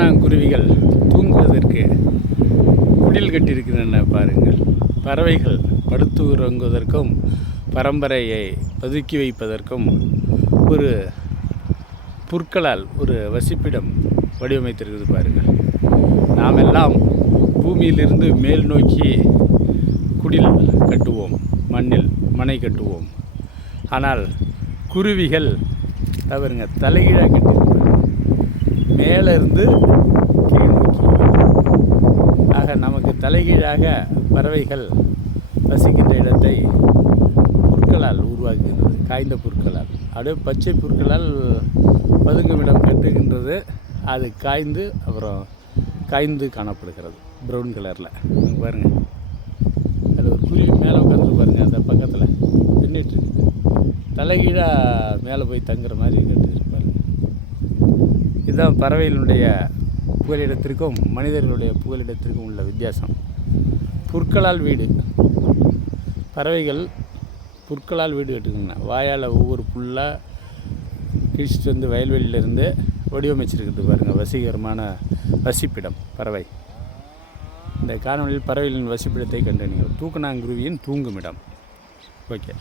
தூக்கணாங்குருவிகள் தூங்குவதற்கு குடில் கட்டியிருக்கின்றன பாருங்கள். பறவைகள் படுத்து உறங்குவதற்கும் பரம்பரையை பதுக்கி வைப்பதற்கும் ஒரு புற்களால் ஒரு வசிப்பிடம் வடிவமைத்திருக்கிறது பாருங்கள். நாம் எல்லாம் பூமியிலிருந்து மேல் நோக்கி குடில் கட்டுவோம், மண்ணில் மனை கட்டுவோம். ஆனால் குருவிகள் தவறுங்க, தலைகீழாக கட்டியிருப்பாங்க, மேலே இருந்து கீழ் நோக்கி. ஆக நமக்கு தலைகீழாக பறவைகள் வசிக்கின்ற இடத்தை புற்களால் உருவாக்குகின்றது, காய்ந்த புற்களால். அப்படியே பச்சை புற்களால் பதுங்குமிடம் கட்டுகின்றது. அது காய்ந்து அப்புறம் காய்ந்து காணப்படுகிறது ப்ரௌன் கலரில். பாருங்கள், அது ஒரு குருவி மேலே உட்காந்து பாருங்கள், அந்த பக்கத்தில் நின்றுட்டுருக்கு. தலைகீழாக மேலே போய் தங்குற மாதிரி கட்டுருப்பாரு. இதுதான் பறவைகளுடைய புகலிடத்திற்கும் மனிதர்களுடைய புகலிடத்திற்கும் உள்ள வித்தியாசம். புற்களால் வீடு, பறவைகள் புற்களால் வீடு கட்டுக்குங்க. வாயால் ஒவ்வொரு புல்லாக கிழிச்சிட்டு வந்து வயல்வெளியிலேருந்து வடிவமைச்சிருக்கிறது பாருங்கள். வசீகரமான வசிப்பிடம் பறவை. இந்த காணொலியில் பறவைகளின் வசிப்பிடத்தை கண்டு நீங்கள் தூக்கணாங்குருவியின் தூங்குமிடம். ஓகே.